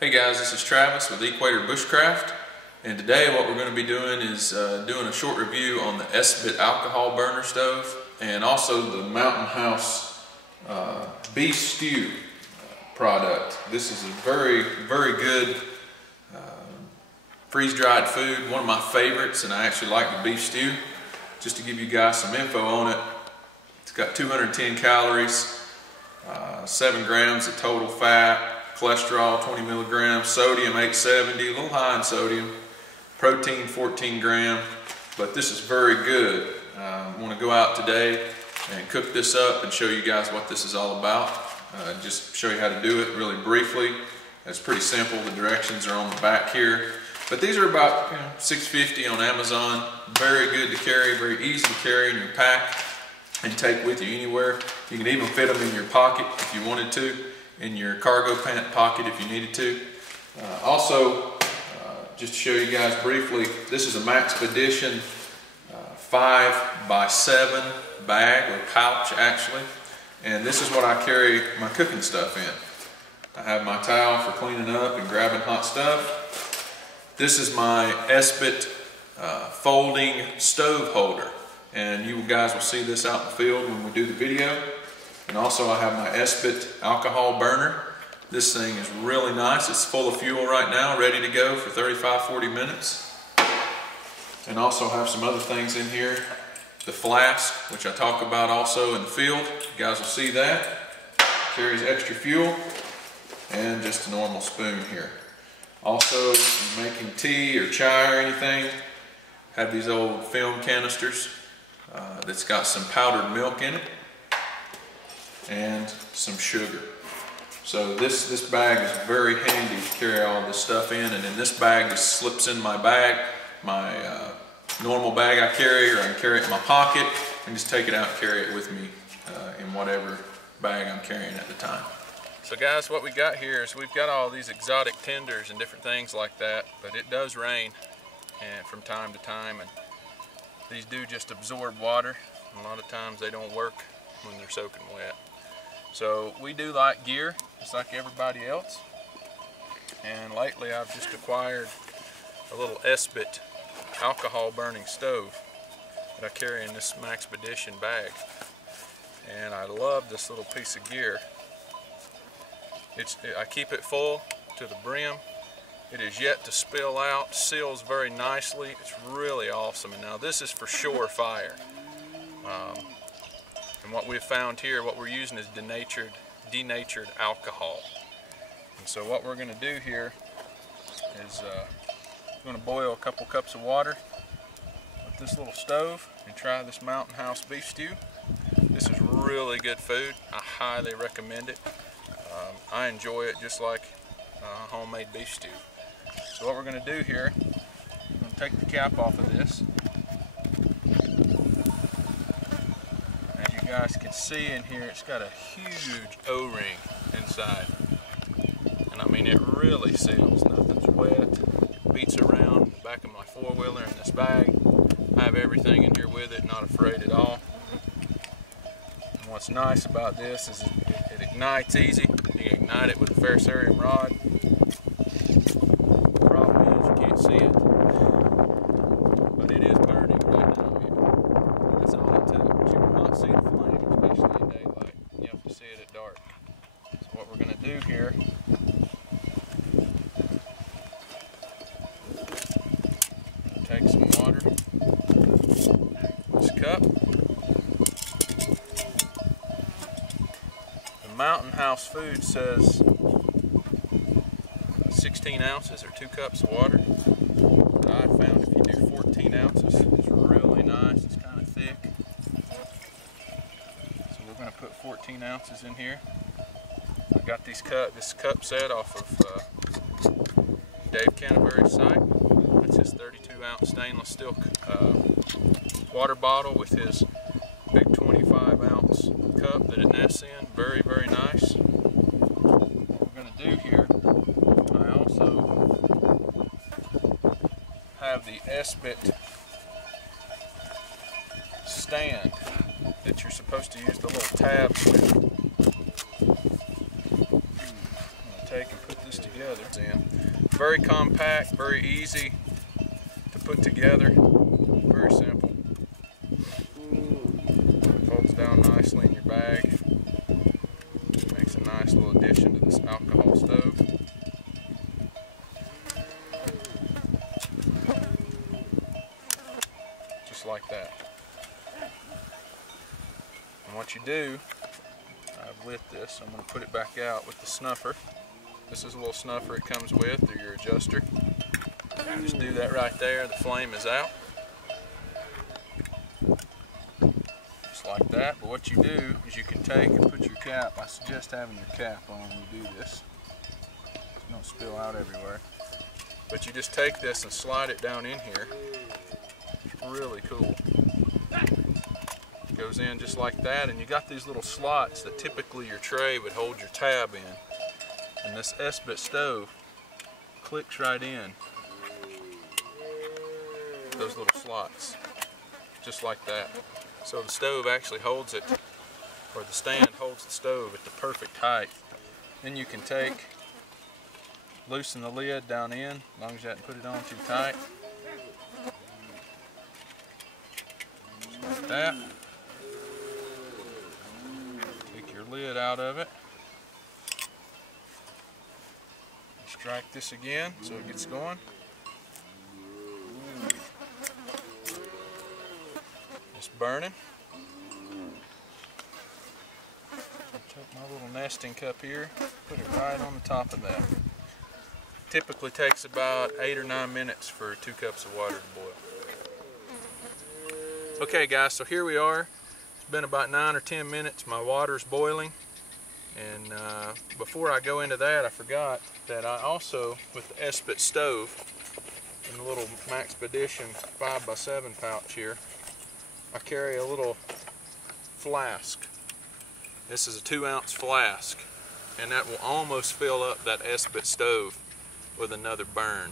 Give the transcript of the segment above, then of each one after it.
Hey guys, this is Travis with Equator Bushcraft, and today what we're going to be doing is doing a short review on the esbit alcohol burner stove and also the Mountain House beef stew product. This is a very good freeze-dried food, one of my favorites, and I actually like the beef stew. Just to give you guys some info on it, it's got 210 calories, 7 grams of total fat, cholesterol 20 milligrams, sodium 870, a little high in sodium, protein 14 grams, but this is very good. I want to go out today and cook this up and show you guys what this is all about. Just show you how to do it really briefly. It's pretty simple. The directions are on the back here. But these are about $6.50 on Amazon. Very good to carry, very easy to carry in your pack and take with you anywhere. You can even fit them in your pocket if you wanted to, in your cargo pant pocket if you needed to. Just to show you guys briefly, this is a Maxpedition 5x7 bag, or pouch actually. And this is what I carry my cooking stuff in. I have my towel for cleaning up and grabbing hot stuff. This is my esbit folding stove holder. And you guys will see this out in the field when we do the video. And also I have my esbit alcohol burner. This thing is really nice. It's full of fuel right now, ready to go for 35-40 minutes. And also have some other things in here. The flask, which I talk about also in the field. You guys will see that. Carries extra fuel. And just a normal spoon here. Also, making tea or chai or anything, have these old film canisters that's got some powdered milk in it and some sugar. So this bag is very handy to carry all this stuff in, and then this bag just slips in my bag, my normal bag I carry, or I can carry it in my pocket and just take it out and carry it with me in whatever bag I'm carrying at the time. So guys, what we got here is we've got all these exotic tenders and different things like that, but it does rain and from time to time, and these do just absorb water. A lot of times they don't work when they're soaking wet. So we do like gear, just like everybody else. And lately I've just acquired a little esbit alcohol burning stove that I carry in this Maxpedition bag. And I love this little piece of gear. I keep it full to the brim. It is yet to spill out, seals very nicely. It's really awesome. And now this is for shore fire. And what we've found here, what we're using is denatured alcohol. And so what we're going to do here is we're going to boil a couple cups of water with this little stove and try this Mountain House beef stew. This is really good food. I highly recommend it. I enjoy it just like homemade beef stew. So what we're going to do here, I'm going to take the cap off of this. As you guys can see in here, it's got a huge O-ring inside. And I mean, it really seals. Nothing's wet. It beats around in the back of my four-wheeler in this bag. I have everything in here with it, not afraid at all. And what's nice about this is it ignites easy. You can ignite it with a ferrocerium rod. The problem is you can't see it, but it is burning right now here. That's all it took, but you will not see the flame, especially in daylight. You have to see it at dark. So what we're going to do here, take some water, this cup. Mountain House food says 16 ounces or 2 cups of water. I found if you do 14 ounces, it's really nice. It's kind of thick. So we're going to put 14 ounces in here. I got this cup set off of Dave Canterbury's site. That's his 32-ounce stainless steel water bottle with his big 25-ounce cup that it nests in. Very nice. What we're going to do here, I also have the esbit stand that you're supposed to use the little tabs with. I'm going to take and put this together. together. Very compact, very easy to put together, very simple. Folds down nicely in your bag. Makes a nice little addition to this alcohol stove. Just like that. And what you do, I've lit this, I'm going to put it back out with the snuffer. This is a little snuffer it comes with, or your adjuster. You just do that right there, the flame is out. Just like that. But what you do is you can take and put your cap. I suggest having your cap on when you do this, so it don't spill out everywhere. But you just take this and slide it down in here. It's really cool. It goes in just like that, and you got these little slots that typically your tray would hold your tab in. And this esbit stove clicks right in those little slots, just like that. So the stove actually holds it, or the stand holds the stove at the perfect height. Then you can loosen the lid down in, as long as you haven't put it on too tight. Just like that. Take your lid out of it. Strike this again so it gets going. It's burning. I'll take my little nesting cup here, put it right on the top of that. Typically takes about 8 or 9 minutes for 2 cups of water to boil. Okay guys, so here we are. It's been about 9 or 10 minutes. My water's boiling. And before I go into that, I forgot that I also, with the esbit stove, in the little Maxpedition 5x7 pouch here, I carry a little flask. This is a 2-ounce flask, and that will almost fill up that esbit stove with another burn.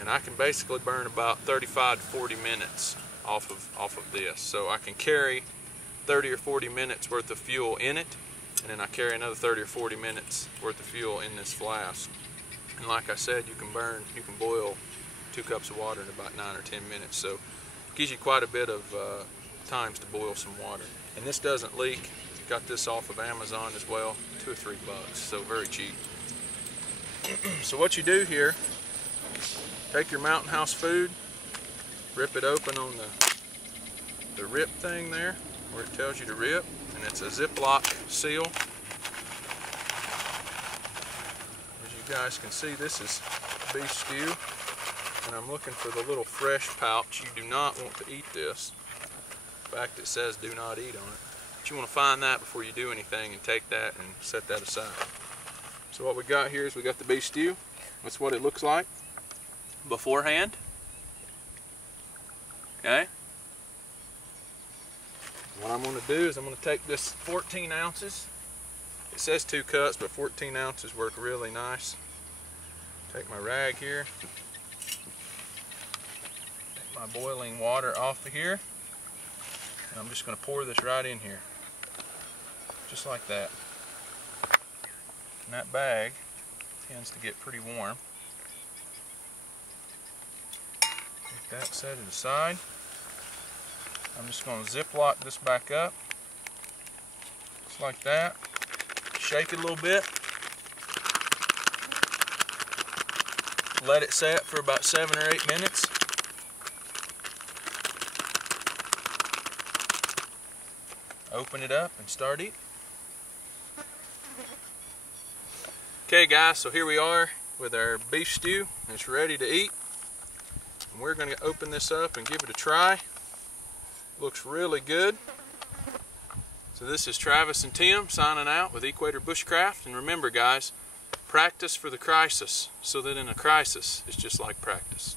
And I can basically burn about 35 to 40 minutes off of this. So I can carry 30 or 40 minutes worth of fuel in it, and then I carry another 30 or 40 minutes worth of fuel in this flask. And like I said, you can boil 2 cups of water in about 9 or 10 minutes. So it gives you quite a bit of times to boil some water. And this doesn't leak. Got this off of Amazon as well, $2 or $3, so very cheap. So what you do here, take your Mountain House food, rip it open on the rip thing there, where it tells you to rip. And it's a Ziploc seal. As you guys can see, this is beef stew, and I'm looking for the little fresh pouch. You do not want to eat this. In fact, it says do not eat on it. But you want to find that before you do anything and take that and set that aside. So what we got here is we got the beef stew. That's what it looks like beforehand. Okay. What I'm going to do is I'm going to take this 14 ounces. It says 2 cups, but 14 ounces work really nice. Take my rag here. Take my boiling water off of here. And I'm just going to pour this right in here. Just like that. And that bag tends to get pretty warm. Get that set it aside. I'm just going to Ziploc this back up, just like that. Shake it a little bit. Let it set for about 7 or 8 minutes. Open it up and start eating. Okay guys, so here we are with our beef stew. It's ready to eat. And we're going to open this up and give it a try. Looks really good. So this is Travis and Tim signing out with Equator Bushcraft. And remember guys, practice for the crisis, so that in a crisis it's just like practice.